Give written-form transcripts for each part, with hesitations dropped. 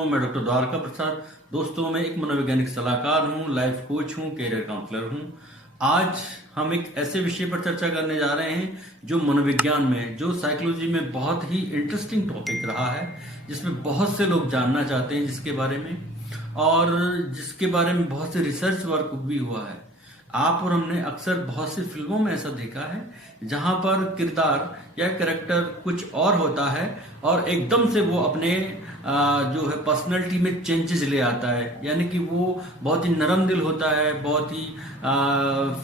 दोस्तों, मैं डॉक्टर द्वारका प्रसाद। दोस्तों, मैं एक मनोवैज्ञानिक सलाहकार हूँ, लाइफ कोच हूँ, कैरियर काउंसलर हूँ। आज हम एक ऐसे विषय पर चर्चा करने जा रहे हैं जो मनोविज्ञान में, जो साइकोलॉजी में बहुत ही इंटरेस्टिंग टॉपिक रहा है, जिसमें बहुत से लोग जानना चाहते हैं जिसके बारे में, और जिसके बारे में बहुत से रिसर्च वर्क भी हुआ है। आप और हमने अक्सर बहुत सी फिल्मों में ऐसा देखा है जहां पर किरदार या कैरेक्टर कुछ और होता है और एकदम से वो अपने जो है पर्सनैलिटी में चेंजेस ले आता है। यानी कि वो बहुत ही नरम दिल होता है, बहुत ही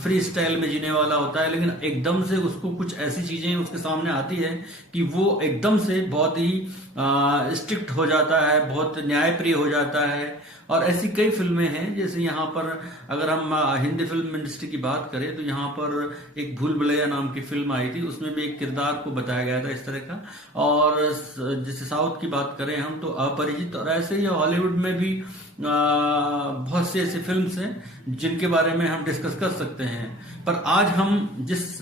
फ्री स्टाइल में जीने वाला होता है, लेकिन एकदम से उसको कुछ ऐसी चीजें उसके सामने आती है कि वो एकदम से बहुत ही स्ट्रिक्ट हो जाता है, बहुत न्यायप्रिय हो जाता है। और ऐसी कई फिल्में हैं, जैसे यहाँ पर अगर हम हिंदी फिल्म इंडस्ट्री की बात करें तो यहाँ पर एक भूल भुलैया नाम की फिल्म आई थी, उसमें भी एक किरदार को बताया गया था इस तरह का। और जैसे साउथ की बात करें हम तो अपरिचित, और ऐसे ही हॉलीवुड में भी बहुत सी ऐसी फिल्म्स हैं जिनके बारे में हम डिस्कस कर सकते हैं। पर आज हम जिस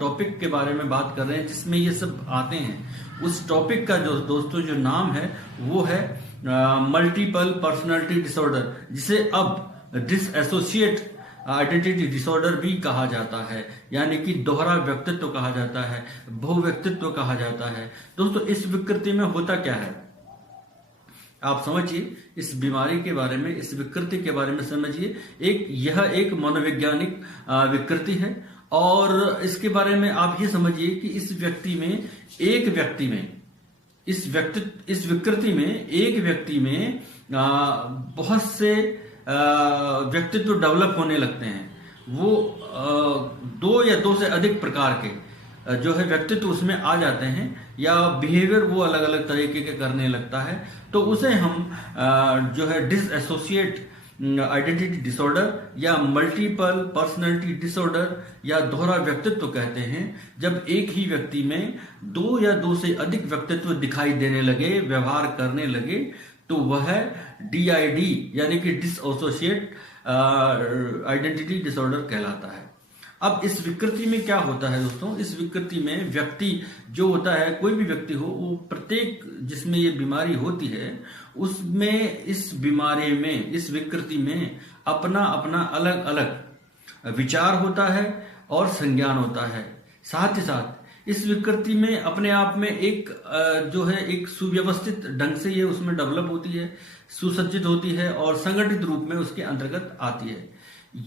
टॉपिक के बारे में बात कर रहे हैं जिसमें ये सब आते हैं, उस टॉपिक का जो दोस्तों जो नाम है वो है मल्टीपल पर्सनालिटी डिसऑर्डर, जिसे अब डिसएसोसिएट आइडेंटिटी डिसऑर्डर भी कहा जाता है। यानी कि दोहरा व्यक्तित्व कहा जाता है, बहुव्यक्तित्व कहा जाता है। दोस्तों, इस विकृति में होता क्या है आप समझिए, इस बीमारी के बारे में, इस विकृति के बारे में समझिए। यह एक मनोवैज्ञानिक विकृति है, और इसके बारे में आप ये समझिए कि इस विकृति में एक व्यक्ति में बहुत से व्यक्तित्व डेवलप होने लगते हैं। वो दो या दो से अधिक प्रकार के जो है व्यक्तित्व उसमें आ जाते हैं, या बिहेवियर वो अलग अलग तरीके के करने लगता है। तो उसे हम जो है डिसएसोसिएट आइडेंटिटी डिसऑर्डर या मल्टीपल पर्सनैलिटी डिसऑर्डर या दोहरा व्यक्तित्व कहते हैं। जब एक ही व्यक्ति में दो या दो से अधिक व्यक्तित्व दिखाई देने लगे, व्यवहार करने लगे, तो वह DID यानी कि डिसएसोसिएट आइडेंटिटी डिसऑर्डर कहलाता है। अब इस विकृति में क्या होता है दोस्तों, इस विकृति में व्यक्ति जो होता है, कोई भी व्यक्ति हो, वो प्रत्येक जिसमें ये बीमारी होती है उसमें, इस बीमारी में, इस विकृति में अपना अपना अलग अलग विचार होता है और संज्ञान होता है। साथ ही साथ इस विकृति में अपने आप में एक जो है एक सुव्यवस्थित ढंग से ये उसमें डेवलप होती है, सुसज्जित होती है और संगठित रूप में उसके अंतर्गत आती है।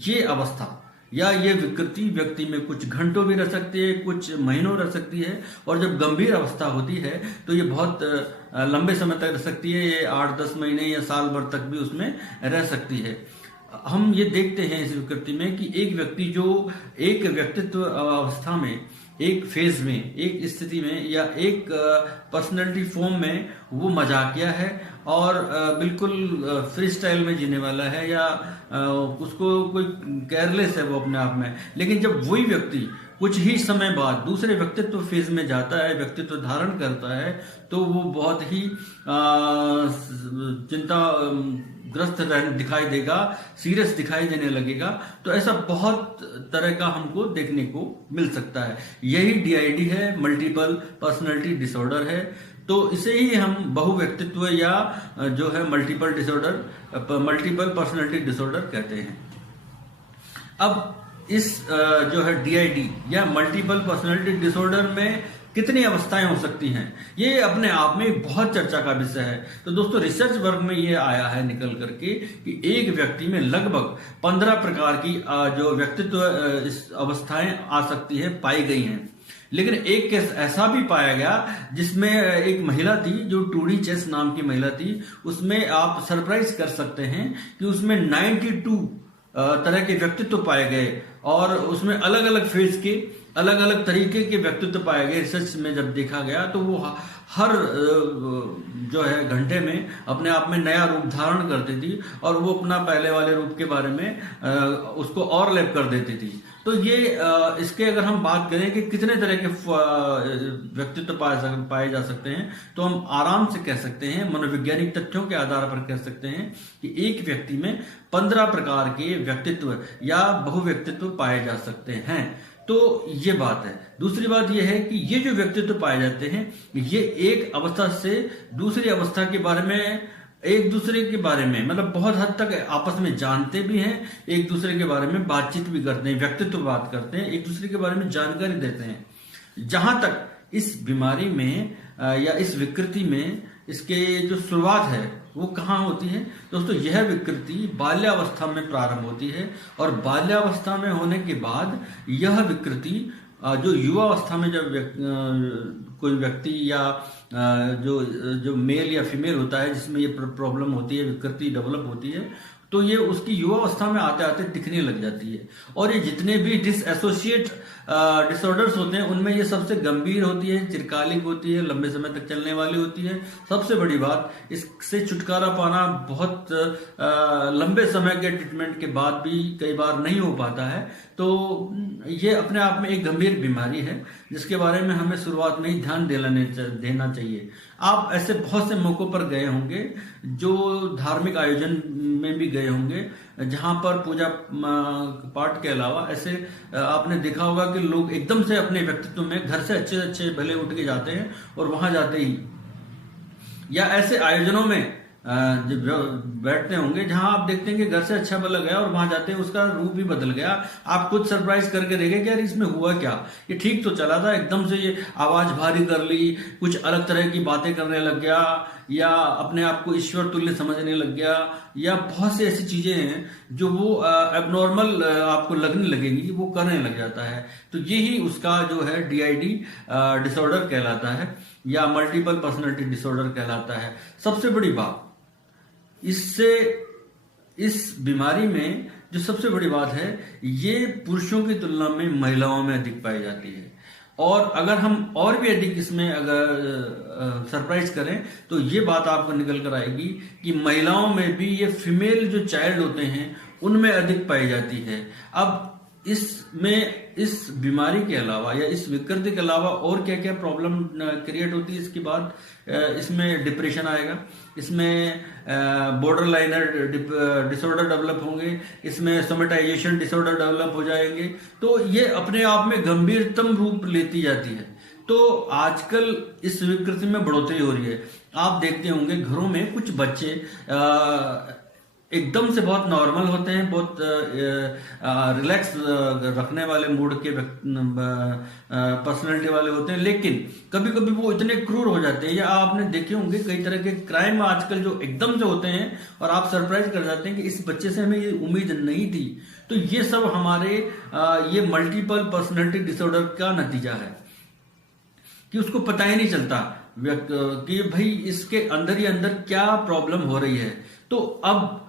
ये अवस्था या ये विकृति व्यक्ति में कुछ घंटों भी रह सकती है, कुछ महीनों रह सकती है, और जब गंभीर अवस्था होती है तो ये बहुत लंबे समय तक रह सकती है। ये 8-10 महीने या साल भर तक भी उसमें रह सकती है। हम ये देखते हैं इस विकृति में कि एक व्यक्ति जो एक व्यक्तित्व अवस्था में, एक फेज में, एक स्थिति में या एक पर्सनैलिटी फॉर्म में वो मजाकिया है और बिल्कुल फ्री स्टाइल में जीने वाला है, या उसको कोई केयरलेस है वो अपने आप में। लेकिन जब वही व्यक्ति कुछ ही समय बाद दूसरे व्यक्तित्व फेज में जाता है, व्यक्तित्व धारण करता है, तो वो बहुत ही चिंताग्रस्त दिखाई देगा, सीरियस दिखाई देने लगेगा। तो ऐसा बहुत तरह का हमको देखने को मिल सकता है। यही DID है, मल्टीपल पर्सनैलिटी डिसऑर्डर है। तो इसे ही हम बहुव्यक्तित्व या जो है मल्टीपल पर्सनैलिटी डिसऑर्डर कहते हैं। अब इस जो है DID या मल्टीपल पर्सनैलिटी डिसऑर्डर में कितनी अवस्थाएं हो सकती हैं, ये अपने आप में बहुत चर्चा का विषय है। तो दोस्तों, रिसर्च वर्क में ये आया है निकल करके कि एक व्यक्ति में लगभग 15 प्रकार की जो व्यक्तित्व इस अवस्थाएं आ सकती है, पाई गई हैं। लेकिन एक केस ऐसा भी पाया गया जिसमें एक महिला थी जो 2D चेस नाम की महिला थी। उसमें आप सरप्राइज कर सकते हैं कि उसमें 92 तरह के व्यक्तित्व पाए गए, और उसमें अलग अलग फेज के अलग अलग तरीके के व्यक्तित्व पाए गए। रिसर्च में जब देखा गया तो वो हर जो है घंटे में अपने आप में नया रूप धारण करती थी, और वो अपना पहले वाले रूप के बारे में उसको और लैप कर देती थी। तो ये इसके अगर हम बात करें कि कितने तरह के व्यक्तित्व पाए जा सकते हैं, तो हम आराम से कह सकते हैं, मनोवैज्ञानिक तथ्यों के आधार पर कह सकते हैं कि एक व्यक्ति में 15 प्रकार के व्यक्तित्व या बहुव्यक्तित्व पाए जा सकते हैं। तो ये बात है। दूसरी बात ये है कि ये जो व्यक्तित्व पाए जाते हैं, ये एक अवस्था से दूसरी अवस्था के बारे में एक दूसरे के बारे में मतलब बहुत हद तक आपस में जानते भी हैं, एक दूसरे के बारे में बातचीत भी करते हैं, व्यक्तित्व बात करते हैं, एक दूसरे के बारे में जानकारी देते हैं। जहां तक इस बीमारी में या इस विकृति में इसके जो शुरुआत है वो कहाँ होती है दोस्तों? यह विकृति बाल्यावस्था में प्रारंभ होती है और बाल्यावस्था में होने के बाद यह विकृति जो युवावस्था में जब कोई व्यक्ति या जो जो मेल या फीमेल होता है जिसमें ये प्रॉब्लम होती है, विकृति डेवलप होती है, तो ये उसकी युवावस्था में आते आते दिखने लग जाती है। और ये जितने भी डिसएसोसिएट डिसऑर्डर्स होते हैं उनमें ये सबसे गंभीर होती है, चिरकालिक होती है, लंबे समय तक चलने वाली होती है। सबसे बड़ी बात, इससे छुटकारा पाना बहुत लंबे समय के ट्रीटमेंट के बाद भी कई बार नहीं हो पाता है। तो ये अपने आप में एक गंभीर बीमारी है जिसके बारे में हमें शुरुआत में ही ध्यान देना चाहिए। आप ऐसे बहुत से मौकों पर गए होंगे, जो धार्मिक आयोजन में भी गए होंगे, जहां पर पूजा पाठ के अलावा ऐसे आपने देखा होगा कि लोग एकदम से अपने व्यक्तित्व में घर से अच्छे अच्छे भले उठ के जाते हैं और वहां जाते ही या ऐसे आयोजनों में जब बैठते होंगे जहां आप देखते हैं कि घर से अच्छा भला गया और वहां जाते हैं उसका रूप भी बदल गया। आप खुद सरप्राइज करके देखे कि यार इसमें हुआ क्या, ये ठीक तो चला था, एकदम से ये आवाज भारी कर ली, कुछ अलग तरह की बातें करने लग गया, या अपने आप को ईश्वर तुल्य समझने लग गया, या बहुत सी ऐसी चीजें हैं जो वो एबनॉर्मल आपको लगने लगेंगी, वो करने लग जाता है। तो यही उसका जो है DID डिसऑर्डर कहलाता है या मल्टीपल पर्सनैलिटी डिसऑर्डर कहलाता है। सबसे बड़ी बात इससे, इस बीमारी में जो सबसे बड़ी बात है, ये पुरुषों की तुलना में महिलाओं में अधिक पाई जाती है। और अगर हम और भी अधिक इसमें अगर सरप्राइज करें तो ये बात आपको निकल कर आएगी कि महिलाओं में भी ये फीमेल जो चाइल्ड होते हैं उनमें अधिक पाई जाती है। अब इसमें इस बीमारी के अलावा या इस विकृति के अलावा और क्या क्या प्रॉब्लम क्रिएट होती है इसके बाद? इसमें डिप्रेशन आएगा, इसमें बॉर्डर लाइनर डिसऑर्डर डेवलप होंगे, इसमें सोमेटाइजेशन डिसऑर्डर डेवलप हो जाएंगे। तो ये अपने आप में गंभीरतम रूप लेती जाती है। तो आजकल इस विकृति में बढ़ोतरी हो रही है। आप देखते होंगे घरों में कुछ बच्चे एकदम से बहुत नॉर्मल होते हैं, बहुत रिलैक्स रखने वाले मूड के पर्सनालिटी वाले होते हैं, लेकिन कभी कभी वो इतने क्रूर हो जाते हैं। या आपने देखे होंगे कई तरह के क्राइम आजकल जो एकदम से होते हैं और आप सरप्राइज कर जाते हैं कि इस बच्चे से हमें ये उम्मीद नहीं थी। तो ये सब हमारे ये मल्टीपल पर्सनालिटी डिसऑर्डर का नतीजा है कि उसको पता ही नहीं चलता कि भाई इसके अंदर ही अंदर क्या प्रॉब्लम हो रही है। तो अब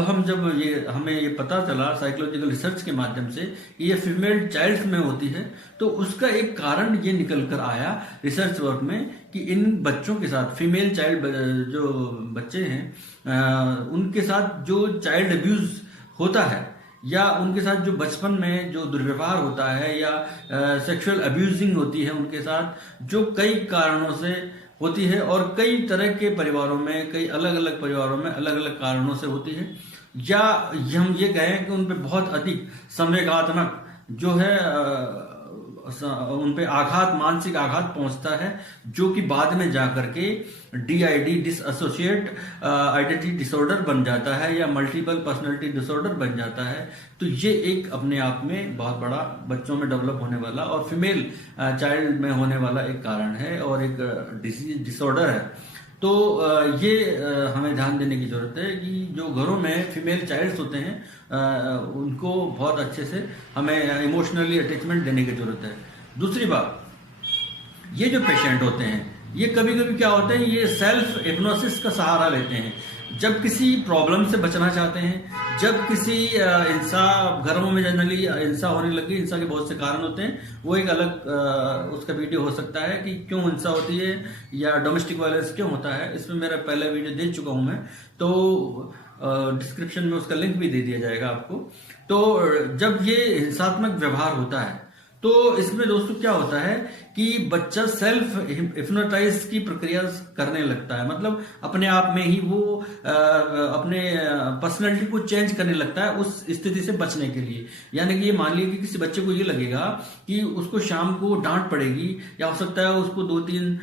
हम जब हमें ये पता चला साइकोलॉजिकल रिसर्च के माध्यम से कि ये फीमेल चाइल्ड्स में होती है, तो उसका एक कारण ये निकल कर आया रिसर्च वर्क में कि इन बच्चों के साथ, फीमेल चाइल्ड जो बच्चे हैं उनके साथ जो चाइल्ड अब्यूज होता है या उनके साथ जो बचपन में जो दुर्व्यवहार होता है या सेक्सुअल अब्यूजिंग होती है उनके साथ, जो कई कारणों से होती है और कई तरह के परिवारों में, कई अलग अलग परिवारों में अलग अलग कारणों से होती है, या हम ये कहें कि उन पे बहुत अधिक संवेगात्मक जो है उन पे आघात, मानसिक आघात पहुंचता है, जो कि बाद में जाकर के DID डिसएसोसिएट आइडेंटिटी डिसऑर्डर बन जाता है या मल्टीपल पर्सनालिटी डिसऑर्डर बन जाता है। तो ये एक अपने आप में बहुत बड़ा बच्चों में डेवलप होने वाला और फीमेल चाइल्ड में होने वाला एक कारण है और एक डिसीज डिसऑर्डर है। तो ये हमें ध्यान देने की जरूरत है कि जो घरों में फीमेल चाइल्ड्स होते हैं उनको बहुत अच्छे से हमें इमोशनली अटैचमेंट देने की जरूरत है। दूसरी बात, ये जो पेशेंट होते हैं ये कभी कभी क्या होते हैं, ये सेल्फ हिप्नोसिस का सहारा लेते हैं। जब किसी प्रॉब्लम से बचना चाहते हैं, जब किसी हिंसा, घरों में जनरली हिंसा होने लगी, हिंसा के बहुत से कारण होते हैं, वो एक अलग उसका वीडियो हो सकता है कि क्यों हिंसा होती है या डोमेस्टिक वायलेंस क्यों होता है। इसमें मेरा पहला वीडियो दे चुका हूं मैं, तो डिस्क्रिप्शन में उसका लिंक भी दे दिया जाएगा आपको। तो जब ये हिंसात्मक व्यवहार होता है तो इसमें दोस्तों क्या होता है कि बच्चा सेल्फ हिप्नोटाइज की प्रक्रिया करने लगता है, मतलब अपने आप में ही वो अपने पर्सनैलिटी को चेंज करने लगता है उस स्थिति से बचने के लिए। यानी कि ये मान लीजिए कि किसी बच्चे को ये लगेगा कि उसको शाम को डांट पड़ेगी या हो सकता है उसको 2-3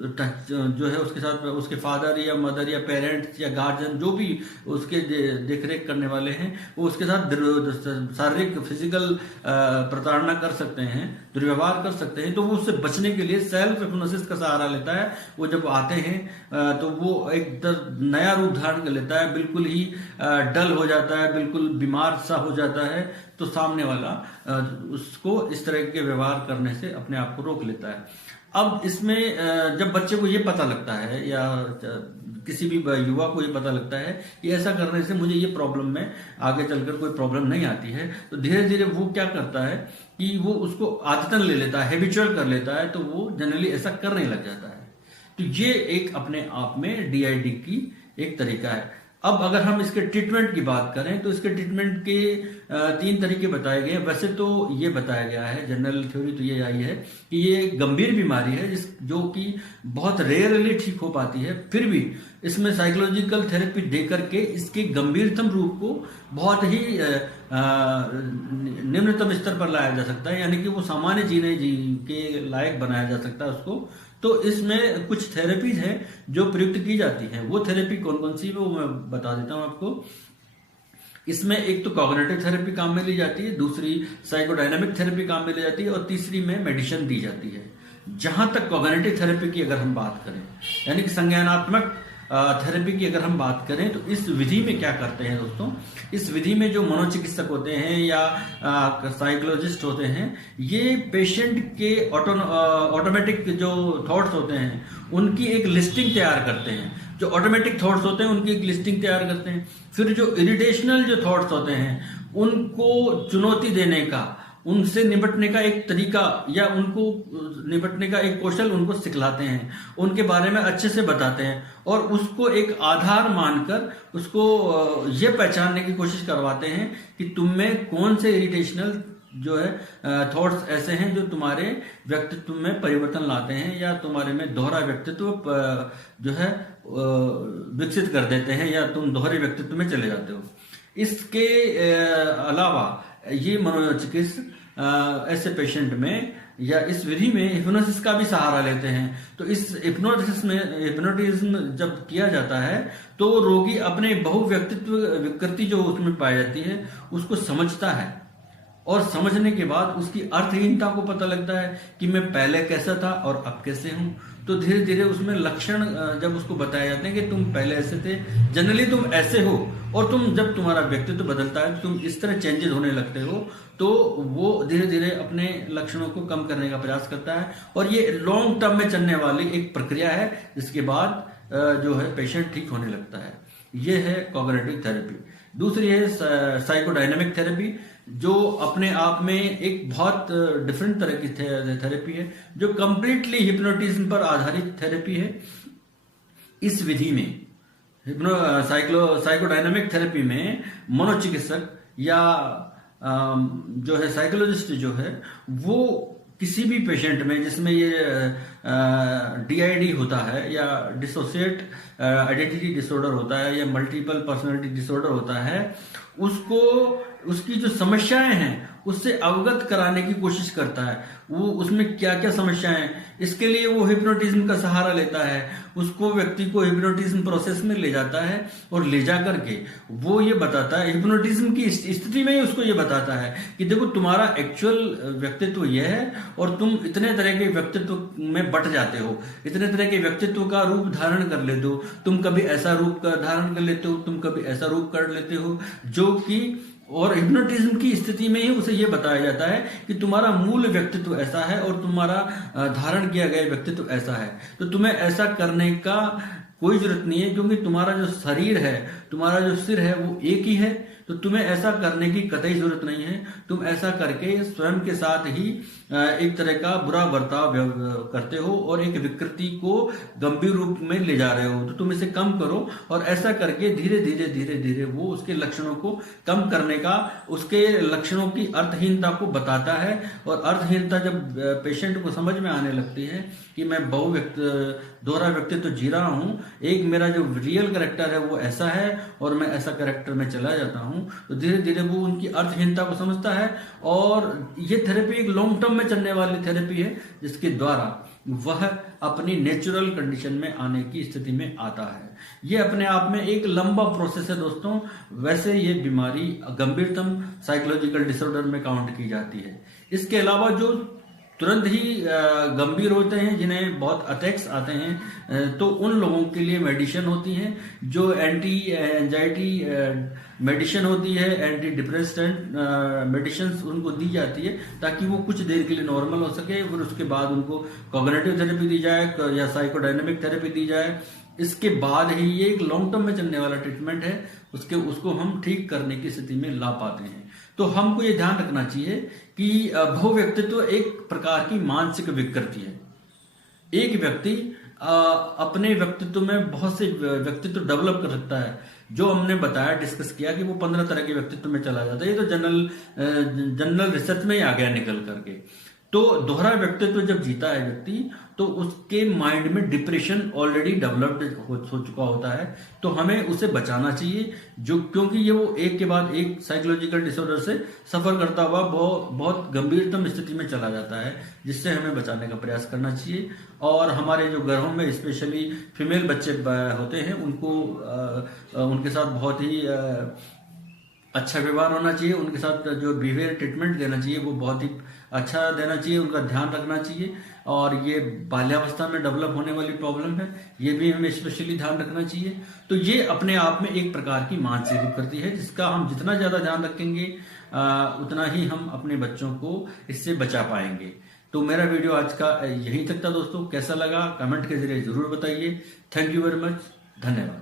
जो है उसके साथ उसके फादर या मदर या पेरेंट्स या गार्जियन जो भी उसके देख रेख करने वाले हैं, वो उसके साथ शारीरिक फिजिकल प्रताड़ना कर सकते हैं, दुर्व्यवहार कर सकते हैं। तो वो उससे बचने के लिए सेल्फ हिप्नोसिस का सहारा लेता है। वो जब आते हैं तो वो एक नया रूप धारण कर लेता है, बिल्कुल ही डल हो जाता है, बिल्कुल बीमार सा हो जाता है। तो सामने वाला उसको इस तरह के व्यवहार करने से अपने आप को रोक लेता है। अब इसमें जब बच्चे को ये पता लगता है या किसी भी युवा को ये पता लगता है कि ऐसा करने से मुझे ये प्रॉब्लम में आगे चलकर कोई प्रॉब्लम नहीं आती है, तो धीरे धीरे वो क्या करता है कि वो उसको आदतन ले लेता है, हैबिचुअल कर लेता है, तो वो जनरली ऐसा करने लग जाता है। तो ये एक अपने आप में डीआईडी की एक तरीका है। अब अगर हम इसके ट्रीटमेंट की बात करें तो इसके ट्रीटमेंट के 3 तरीके बताए गए हैं। वैसे तो ये बताया गया है, जनरल थ्योरी तो ये आई है कि ये गंभीर बीमारी है जो कि बहुत रेयरली ठीक हो पाती है। फिर भी इसमें साइकोलॉजिकल थेरेपी देकर के इसके गंभीरतम रूप को बहुत ही निम्नतम स्तर पर लाया जा सकता है, यानी कि वो सामान्य जीने के लायक बनाया जा सकता है उसको। तो इसमें कुछ थेरेपीज हैं जो प्रयुक्त की जाती हैं। वो थेरेपी कौन कौन सी है वो मैं बता देता हूं आपको। इसमें एक तो कॉग्निटिव थेरेपी काम में ली जाती है, दूसरी साइकोडायनामिक थेरेपी काम में ली जाती है और तीसरी में मेडिसिन दी जाती है। जहां तक कॉग्निटिव थेरेपी की अगर हम बात करें, यानी कि संज्ञानात्मक थेरेपी की अगर हम बात करें, तो इस विधि में क्या करते हैं दोस्तों, इस विधि में जो मनोचिकित्सक होते हैं या साइकोलॉजिस्ट होते हैं, ये पेशेंट के ऑटोमेटिक जो थॉट्स होते हैं उनकी एक लिस्टिंग तैयार करते हैं। जो ऑटोमेटिक थॉट्स होते हैं उनकी एक लिस्टिंग तैयार करते हैं। फिर जो इरिटेशनल जो थॉट्स होते हैं उनको चुनौती देने का, उनसे निपटने का एक तरीका या उनको निपटने का एक कौशल उनको सिखलाते हैं, उनके बारे में अच्छे से बताते हैं और उसको एक आधार मानकर उसको ये पहचानने की कोशिश करवाते हैं कि तुम में कौन से इरिटेशनल जो है थॉट्स ऐसे हैं जो तुम्हारे व्यक्तित्व में परिवर्तन लाते हैं या तुम्हारे में दोहरा व्यक्तित्व जो है विकसित कर देते हैं या तुम दोहरे व्यक्तित्व में चले जाते हो। इसके अलावा ये मनोचिकित्सक ऐसे पेशेंट में या इस विधि में हिप्नोसिस का भी सहारा लेते हैं। तो इस हिप्नोसिस में हिप्नोटिज्म जब किया जाता है तो रोगी अपने बहुव्यक्तित्व विकृति जो उसमें पाई जाती है उसको समझता है और समझने के बाद उसकी अर्थहीनता को पता लगता है कि मैं पहले कैसा था और अब कैसे हूं। तो धीरे धीरे उसमें लक्षण जब उसको बताए जाते हैं कि तुम पहले ऐसे थे, जनरली तुम ऐसे हो, और तुम जब तुम्हारा व्यक्तित्व बदलता है तो तुम इस तरह चेंजेस होने लगते हो, तो वो धीरे धीरे अपने लक्षणों को कम करने का प्रयास करता है। और ये लॉन्ग टर्म में चलने वाली एक प्रक्रिया है जिसके बाद जो है पेशेंट ठीक होने लगता है। ये है कॉग्निटिव थेरेपी। दूसरी है साइकोडायनामिक थेरेपी, जो अपने आप में एक बहुत डिफरेंट तरह की थेरेपी है, जो कंप्लीटली हिप्नोटिज्म पर आधारित थेरेपी है। इस विधि में साइकोडायनामिक थेरेपी में मनोचिकित्सक या जो है साइकोलॉजिस्ट जो है वो किसी भी पेशेंट में जिसमें ये डीआईडी होता है या डिसोसिएट आइडेंटिटी डिसऑर्डर होता है या मल्टीपल पर्सनालिटी डिसऑर्डर होता है, उसको उसकी जो समस्याएं हैं उससे अवगत कराने की कोशिश करता है। वो उसमें क्या क्या समस्याएं हैं, इसके लिए वो हिप्नोटिज्म का सहारा लेता है, उसको व्यक्ति को हिप्नोटिज्म प्रोसेस में ले जाता है और ले जा करके वो ये बताता है, हिप्नोटिज्म की स्थिति में ही उसको ये बताता है कि देखो तुम्हारा एक्चुअल व्यक्तित्व यह है और तुम इतने तरह के व्यक्तित्व में बट जाते हो, इतने तरह के व्यक्तित्व का रूप धारण कर लेते हो, तुम कभी ऐसा रूप का धारण कर लेते हो, तुम कभी ऐसा रूप कर लेते हो, जो कि और हिप्नोटिज्म की स्थिति में ही उसे यह बताया जाता है कि तुम्हारा मूल व्यक्तित्व ऐसा है और तुम्हारा धारण किया गया व्यक्तित्व ऐसा है। तो तुम्हें ऐसा करने का कोई जरूरत नहीं है, क्योंकि तुम्हारा जो शरीर है, तुम्हारा जो सिर है वो एक ही है। तो तुम्हें ऐसा करने की कतई जरूरत नहीं है। तुम ऐसा करके स्वयं के साथ ही एक तरह का बुरा बर्ताव करते हो और एक विकृति को गंभीर रूप में ले जा रहे हो। तो तुम इसे कम करो, और ऐसा करके धीरे धीरे वो उसके लक्षणों को कम करने का, उसके लक्षणों की अर्थहीनता को बताता है। और अर्थहीनता जब पेशेंट को समझ में आने लगती है कि मैं दोहरा व्यक्तित्व जी रहा हूं, एक मेरा जो रियल कैरेक्टर है वो ऐसा है और मैं ऐसा कैरेक्टर में चला जाता हूं, तो धीरे धीरे वो उनकी अर्थहीनता को समझता है। और ये थेरेपी एक लॉन्ग टर्म में चलने वाली थेरेपी है, जिसके द्वारा वह अपनी नेचुरल कंडीशन में आने की स्थिति में आता है। ये अपने आप में एक लंबा प्रोसेस है दोस्तों। वैसे ये बीमारी गंभीरतम साइकोलॉजिकल डिसऑर्डर में काउंट की जाती है। इसके अलावा जो तुरंत ही गंभीर होते हैं, जिन्हें बहुत अटैक्स आते हैं, तो उन लोगों के लिए मेडिसिन होती हैं, जो एंटी एंजाइटी मेडिसिन होती है, एंटी डिप्रेसेंट मेडिसिन उनको दी जाती है ताकि वो कुछ देर के लिए नॉर्मल हो सके। फिर उसके बाद उनको कॉग्निटिव थेरेपी दी जाए या साइकोडायनेमिक थेरेपी दी जाए। इसके बाद ही ये एक लॉन्ग टर्म में चलने वाला ट्रीटमेंट है, उसको हम ठीक करने की स्थिति में ला पाते हैं। तो हमको ये ध्यान रखना चाहिए कि बहुव्यक्तित्व एक प्रकार की मानसिक विकृति है। एक व्यक्ति अपने व्यक्तित्व में बहुत से व्यक्तित्व डेवलप कर सकता है। जो हमने बताया, डिस्कस किया कि वो 15 तरह के व्यक्तित्व में चला जाता है। ये तो जनरल रिसर्च में ही आ गया निकल करके। तो दोहरा व्यक्तित्व जब जीता है व्यक्ति, तो उसके माइंड में डिप्रेशन ऑलरेडी डेवलप्ड हो चुका होता है। तो हमें उसे बचाना चाहिए, क्योंकि ये वो एक के बाद एक साइकोलॉजिकल डिसऑर्डर से सफर करता हुआ बहुत गंभीरतम स्थिति में चला जाता है, जिससे हमें बचाने का प्रयास करना चाहिए। और हमारे जो घरों में स्पेशली फीमेल बच्चे होते हैं, उनके साथ बहुत ही अच्छा व्यवहार होना चाहिए। उनके साथ जो बिहेवियर ट्रीटमेंट देना चाहिए वो बहुत ही अच्छा देना चाहिए, उनका ध्यान रखना चाहिए। और ये बाल्यावस्था में डेवलप होने वाली प्रॉब्लम है, ये भी हमें स्पेशली ध्यान रखना चाहिए। तो ये अपने आप में एक प्रकार की मानसिक विकृति है, जिसका हम जितना ज्यादा ध्यान रखेंगे उतना ही हम अपने बच्चों को इससे बचा पाएंगे। तो मेरा वीडियो आज का यहीं तक था दोस्तों। कैसा लगा कमेंट के जरिए जरूर बताइए। Thank you very much. धन्यवाद।